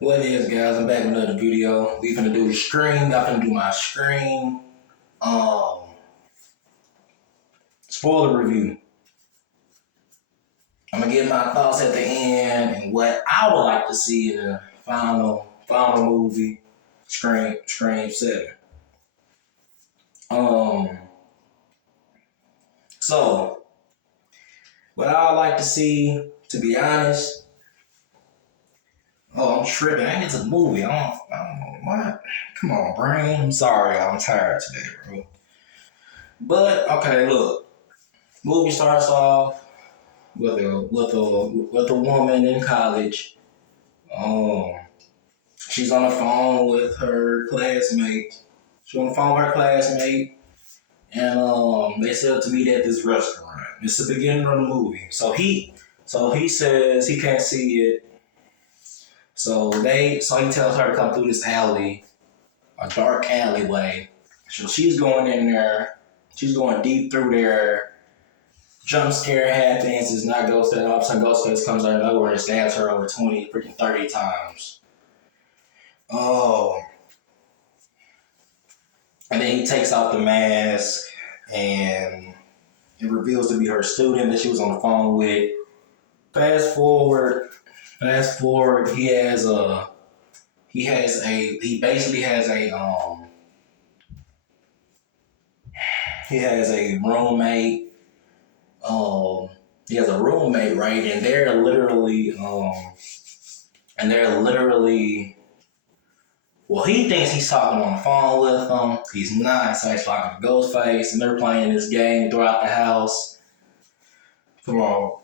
What it is, guys? I'm back with another video. We finna do the stream. Y'all finna do my stream. Um, Spoiler review. I'm gonna give my thoughts at the end and what I would like to see in the final movie, Scream 7. Um, so what I would like to see, to be honest. Oh, I'm tripping. I ain't get to the movie. I don't know what. Come on, brain. I'm sorry. I'm tired today, bro. But okay, look. Movie starts off with a woman in college. Um, she's on the phone with her classmate. She's on the phone with her classmate, and they said to meet at this restaurant. It's the beginning of the movie. So he says he can't see it. So he tells her to come through this alley, a dark alleyway. So she's going in there. She's going deep through there. Jump scare happens. It's not Ghostface. All of a sudden, Ghostface comes out of nowhere and stabs her over 20, freaking 30 times. Oh. And then he takes off the mask and it reveals to be her student that she was on the phone with. Fast forward. He basically has a roommate. He has a roommate, right? And they're literally, well, he thinks he's talking on the phone with them. He's not, so he's talking to Ghostface, and they're playing this game throughout the house. Come on.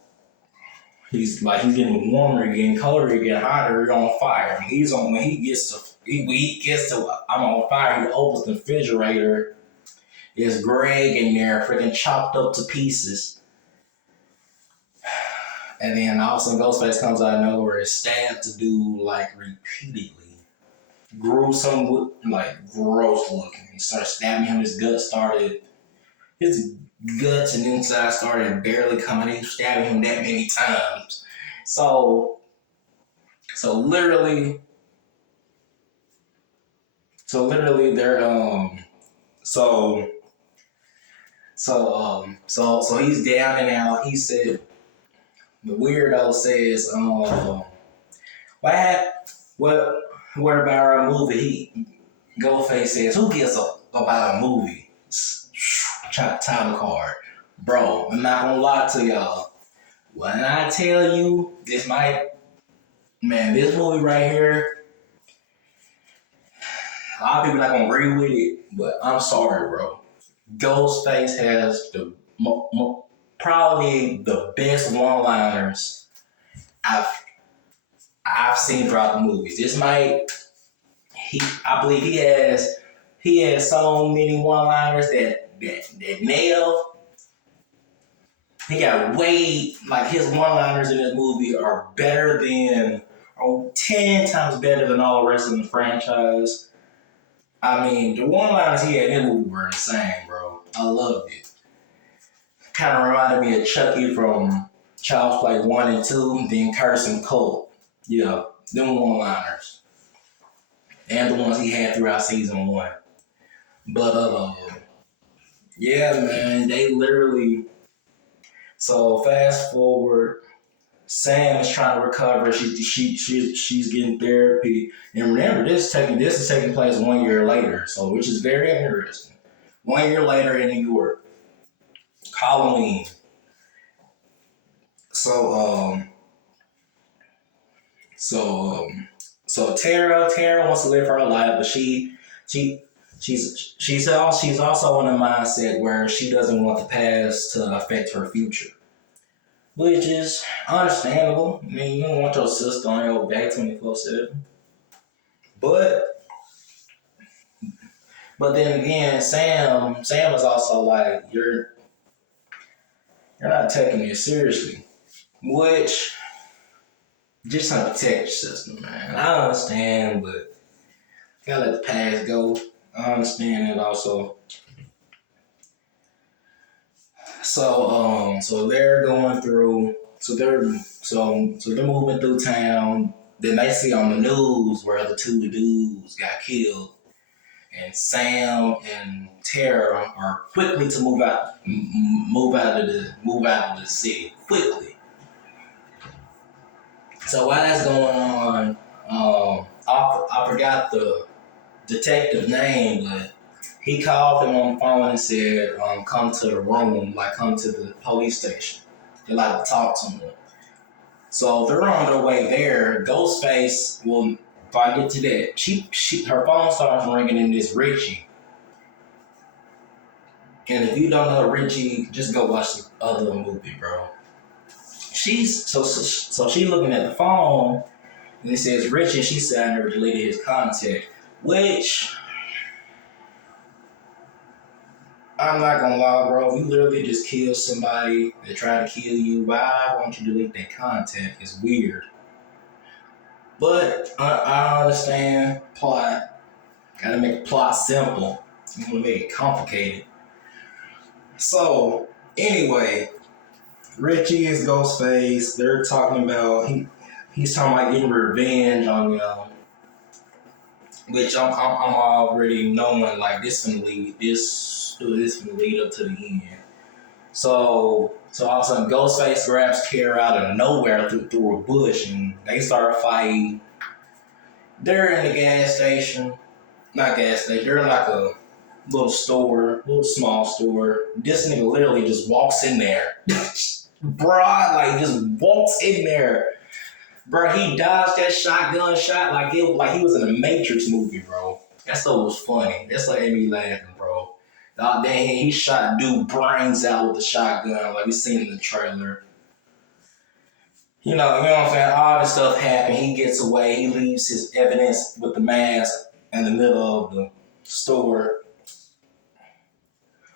He's getting warmer, getting colder, getting hotter, he's on fire. When he gets to I'm on fire, he opens the refrigerator. There's Greg in there, freaking chopped up to pieces. And then all of a sudden Ghostface comes out of nowhere and stabs the dude like repeatedly. Gruesome, like gross looking. He started stabbing him, his guts and inside started barely coming. He was stabbing him that many times. So literally they're so he's down and out. He said the weirdo says, what about our movie? Ghostface says, who gives about a movie? Time card. Bro, I'm not gonna lie to y'all. When I tell you this movie right here, a lot of people not gonna agree with it, but I'm sorry, bro. Ghostface has probably the best one-liners I've seen throughout the movies. I believe he has so many one-liners that nail. He got his one-liners in this movie are 10 times better than all the rest of the franchise. I mean, the one-liners he had in the movie were insane, bro. I loved it. Kind of reminded me of Chucky from Child's Play 1 and 2, then Curse and Cult. Yeah, them one-liners. And the ones he had throughout season 1. But, yeah, man, they literally... So, fast forward, Sam is trying to recover. She's getting therapy. And remember, this is taking place 1 year later, so which is very interesting. 1 year later in New York. Halloween. So Tara wants to live her life, but she's also in a mindset where she doesn't want the past to affect her future, which is understandable. I mean, you don't want your sister on your back 24/7, but then again, Sam is also like you're not taking it seriously, which. Just trying to protect your system, man. I understand, but gotta let the past go. I understand it also. So they're going through. So they're moving through town. then they see on the news where the two dudes got killed, and Sam and Tara are quickly to move out of the city quickly. So while that's going on, I forgot the detective name, but he called him on the phone and said, "Come to the room, like come to the police station. They like to talk to him." So they're on their way there. Ghostface will. If I get to that, her phone starts ringing and it's Richie. And if you don't know Richie, just go watch the other movie, bro. She's looking at the phone and it says Richie. She said I never deleted his contact, which I'm not gonna lie, bro. If you literally just kill somebody that tried to kill you, why won't you delete their contact? It's weird. But I understand plot. Gotta make the plot simple. You wanna make it complicated. So, anyway, Richie is Ghostface. They're talking about he's talking about getting revenge on them, which I'm already knowing like this finna lead up to the end. So all of a sudden Ghostface grabs Tara out of nowhere through a bush and they start fighting. They're in the gas station. Not gas station, they're in like a little small store. This nigga literally just walks in there. Bruh, like just walks in there. Bruh, he dodged that shotgun shot like he was in a Matrix movie, bro. That stuff was funny. That stuff made me laughing, bro. Then he shot dude brains out with the shotgun like we seen in the trailer. You know what I'm saying? All this stuff happened. He gets away. He leaves his evidence with the mask in the middle of the store.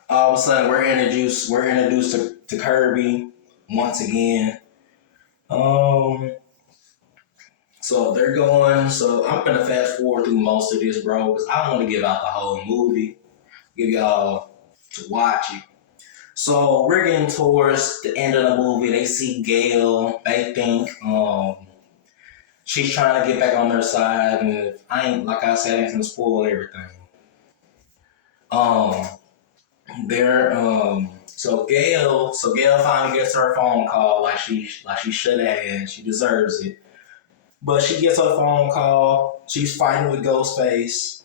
All of a sudden, we're introduced to Kirby once again. So they're going. So I'm gonna fast forward through most of this, bro, because I don't want to give out the whole movie. Give y'all to watch it. So we're getting towards the end of the movie. They see Gail. They think she's trying to get back on their side, and like I said, I ain't gonna spoil everything. So Gail finally gets her phone call like she should have, and she deserves it. But she gets her phone call. She's fighting with Ghostface.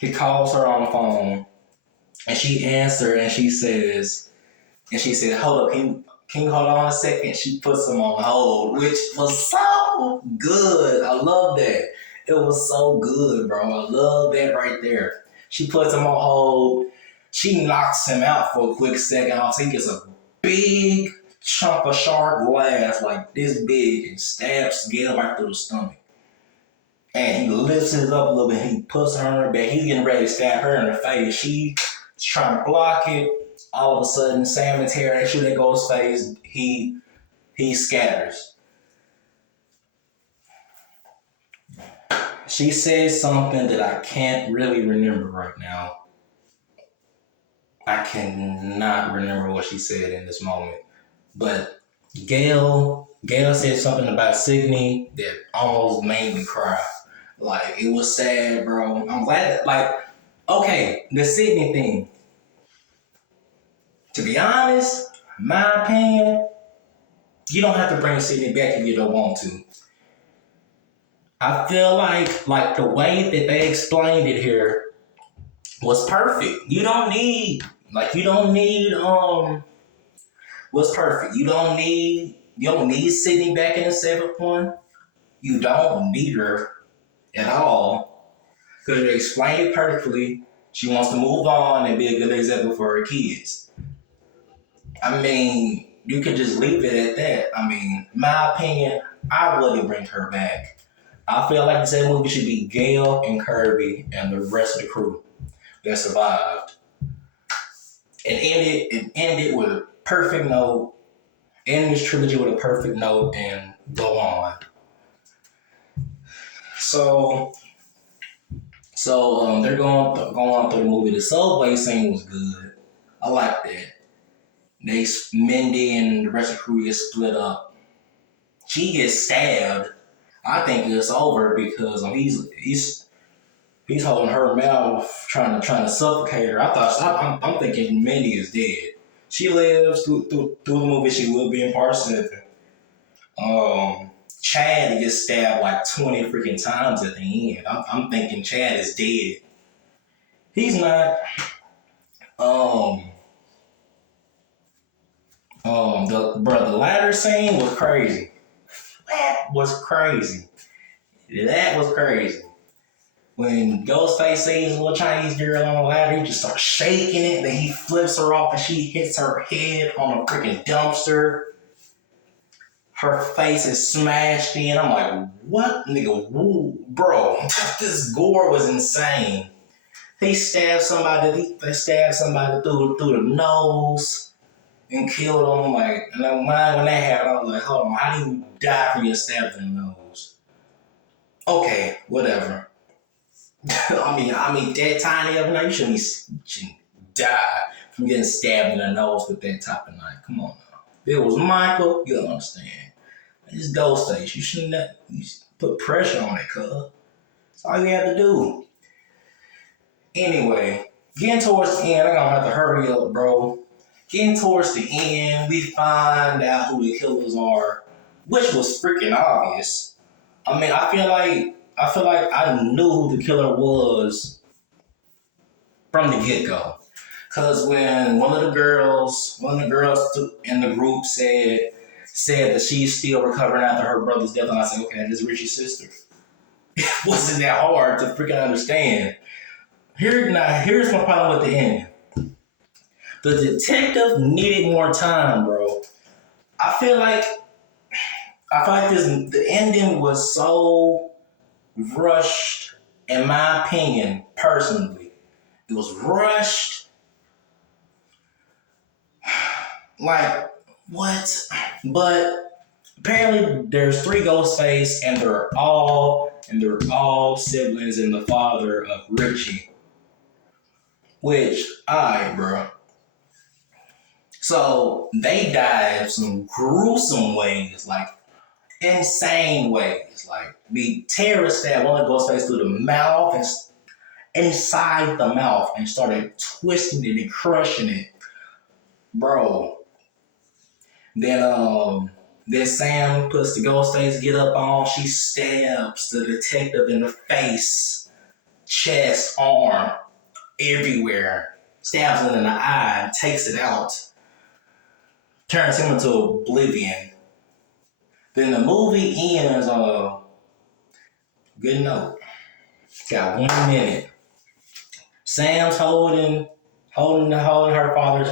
He calls her on the phone, and she answers, and she said, "Hold up, can you hold on a second?" She puts him on hold, which was so good. I love that. It was so good, bro. I love that right there. She puts him on hold. She knocks him out for a quick second. He gets a big chunk of sharp glass like this big and stabs Gail right through the stomach. And he lifts it up a little bit. He puts her on her back. He's getting ready to stab her in the face. She's trying to block it. All of a sudden, Sam and Tara, they shoot at Ghostface. He scatters. She says something that I can't really remember right now. I cannot remember what she said in this moment. But Gail said something about Sydney that almost made me cry. Like, it was sad, bro. I'm glad that, okay, the Sydney thing. To be honest, my opinion, you don't have to bring Sydney back if you don't want to. I feel like the way that they explained it here was perfect. What's perfect? You don't need Sydney back in the seventh one. You don't need her at all. Because they explained it perfectly. She wants to move on and be a good example for her kids. I mean, you could just leave it at that. I mean, my opinion, I wouldn't bring her back. I feel like the second movie should be Gail and Kirby and the rest of the crew that survived. And end it with a perfect note. End this trilogy with a perfect note and go on. So they're going on through the movie. The subway scene was good. I like that. Mindy and the rest of the crew get split up. she gets stabbed. I think it's over because he's holding her mouth, trying to suffocate her. I'm thinking Mindy is dead. She lives through the movie. She will be in part 7. Chad gets stabbed like 20 freaking times at the end. I'm thinking Chad is dead. He's not. Um, the ladder scene was crazy. That was crazy. That was crazy. When Ghostface sees a little Chinese girl on the ladder, he just starts shaking it. Then he flips her off and she hits her head on a freaking dumpster. Her face is smashed in. I'm like, what, nigga? Woo, bro, this gore was insane. He stabbed somebody. They stabbed somebody through the nose and killed them. Like, and when that happened, I was like, hold on, how do you die from getting stabbed in the nose? Okay, whatever. I mean, that tiny of a knife, you shouldn't die from getting stabbed in the nose with that type of knife. Come on now. If it was Michael, you'll understand. It's Ghostface. You shouldn't have, you put pressure on it, cuz. That's all you have to do. Anyway, getting towards the end, I'm gonna have to hurry up, bro. Getting towards the end, we find out who the killers are, which was freaking obvious. I mean, I feel like I knew who the killer was from the get-go. Cause when one of the girls in the group said that she's still recovering after her brother's death, and I said, okay, this is Richie's sister. It wasn't that hard to freaking understand. Here's my problem with the ending. The detective needed more time, bro. I feel like the ending was so rushed, in my opinion, personally. It was rushed. Like, what? But apparently there's 3 Ghostface and they're all siblings and the father of Richie. Which, alright, bro. So they died some gruesome ways, like insane ways. Like the terrorist stabbed one of Ghostface through the mouth and inside the mouth and started twisting it and crushing it, bro. Then Sam puts the Ghostface get up on. She stabs the detective in the face, chest, arm, everywhere. Stabs him in the eye, takes it out, turns him into oblivion. Then the movie ends on a good note. Got 1 minute. Sam's holding her father's